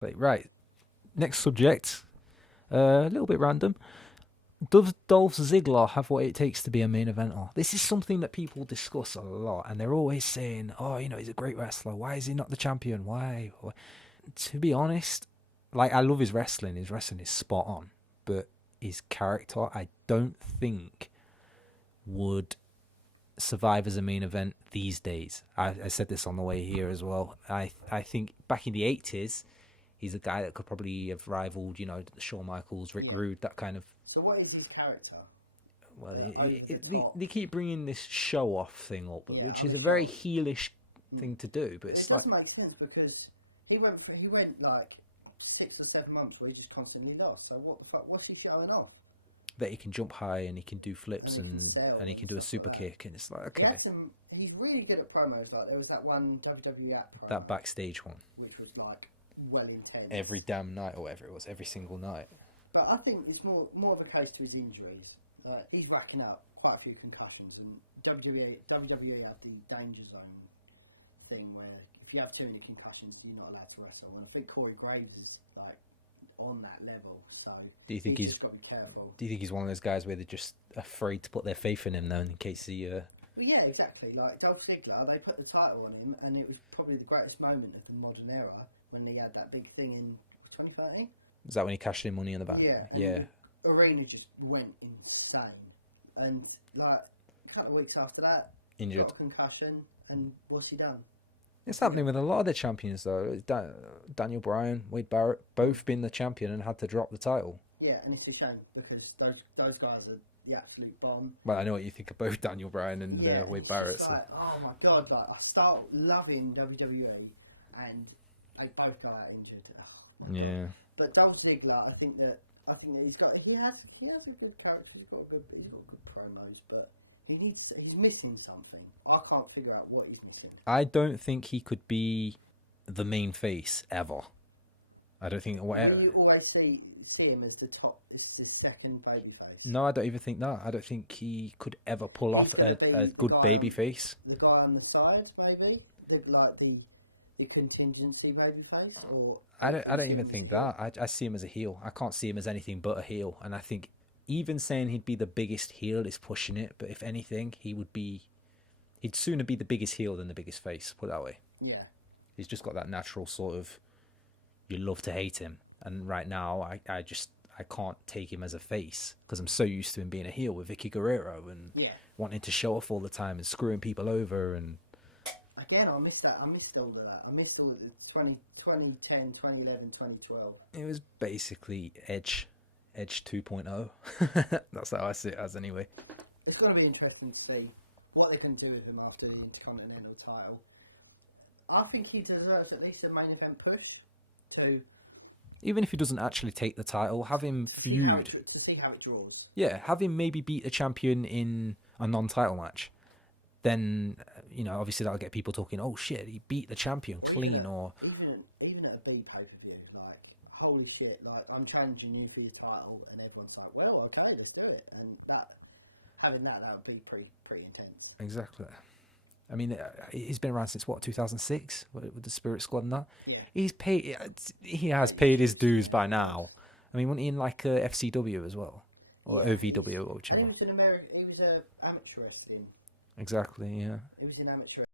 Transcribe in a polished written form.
But right, next subject. A little bit random. Does Dolph Ziggler have what it takes to be a main eventer? This is something that people discuss a lot, and they're always saying, "Oh, he's a great wrestler. Why is he not the champion? Why?" To be honest, like I love his wrestling. His wrestling is spot on, but his character, I don't think would survive as a main event these days. I said this on the way here as well. I think back in the 80s, he's a guy that could probably have rivaled, Shawn Michaels, Rick Rude, that kind of. So what is his character? Well, Over they keep bringing this show off thing up, Yeah, which I'm is a very sure. heelish thing to do. But It it's like doesn't make sense because he went like 6 or 7 months where he just constantly lost. So what the fuck? What's he showing off? that he can jump high and he can do flips And he can and sell and he and can do a stuff super like that. kick, and it's like He okay, had some. He's really good at promos. Like there was that one WWE app promo, that backstage one which was like well intense. every damn night or whatever it was, every single night. But I think it's more of a case to his injuries. He's racking up quite a few concussions, and WWE have the danger zone thing where if you have too many concussions, you're not allowed to wrestle. And I think Corey Graves is like on that level, so Do you think he's he's just got to be careful. Do you think he's one of those guys where they're just afraid to put their faith in him now in case he? Yeah, exactly. Like Dolph Ziggler, they put the title on him, and it was probably the greatest moment of the modern era when he had that big thing in 2013. Is that when he cashed in Money in the Bank? Yeah, Yeah. The arena just went insane, and like a couple of weeks after that, Injured. got a concussion, and what's he done? It's happening with a lot of the champions though. Daniel Bryan, Wade Barrett, both been the champion and had to drop the title. Yeah, and it's a shame because those guys are the absolute bomb. Well, I know what you think of both Daniel Bryan and Wade Barrett. It's So. like, oh my god, like I start loving WWE, and they both got injured. Yeah. But Dolph Ziggler, I think that he has a good character. He's got good promos, but he's missing something. I can't figure out what he's missing. I don't think he could be the main face ever. I don't think whatever. You always see him as the top, as the second babyface. No, I don't even think that. I don't think he could ever pull off a good baby face. The guy on the side, maybe, like the contingency babyface, or I don't even think that. I see him as a heel. I can't see him as anything but a heel. And I think even saying he'd be the biggest heel is pushing it. But if anything, he'd sooner be the biggest heel than the biggest face. Put it that way. Yeah. He's just got that natural sort of you love to hate him. And right now, I can't take him as a face because I'm so used to him being a heel with Vicky Guerrero and wanting to show off all the time and screwing people over. And again, I missed that. I missed all of that. I missed all of the 2010, 2011, 2012. It was basically Edge 2.0. That's how I see it as anyway. It's going to be interesting to see what they can do with him after the Intercontinental title. I think he deserves at least a main event push to Even if he doesn't actually take the title, have him feud. To see how it draws. Yeah, have him maybe beat the champion in a non-title match. Then, obviously that'll get people talking, oh shit, he beat the champion clean, Even at a B pay-per-view, like, holy shit, like, I'm challenging you for your title, and everyone's like, well, okay, let's do it. And having that would be pretty intense. Exactly. I mean, he's been around since, 2006, with the Spirit Squad and that? Yeah. He has paid his dues by now. I mean, wasn't he in, FCW as well? Or OVW, or whichever. And he was an amateur wrestling. Exactly, yeah. He was in amateur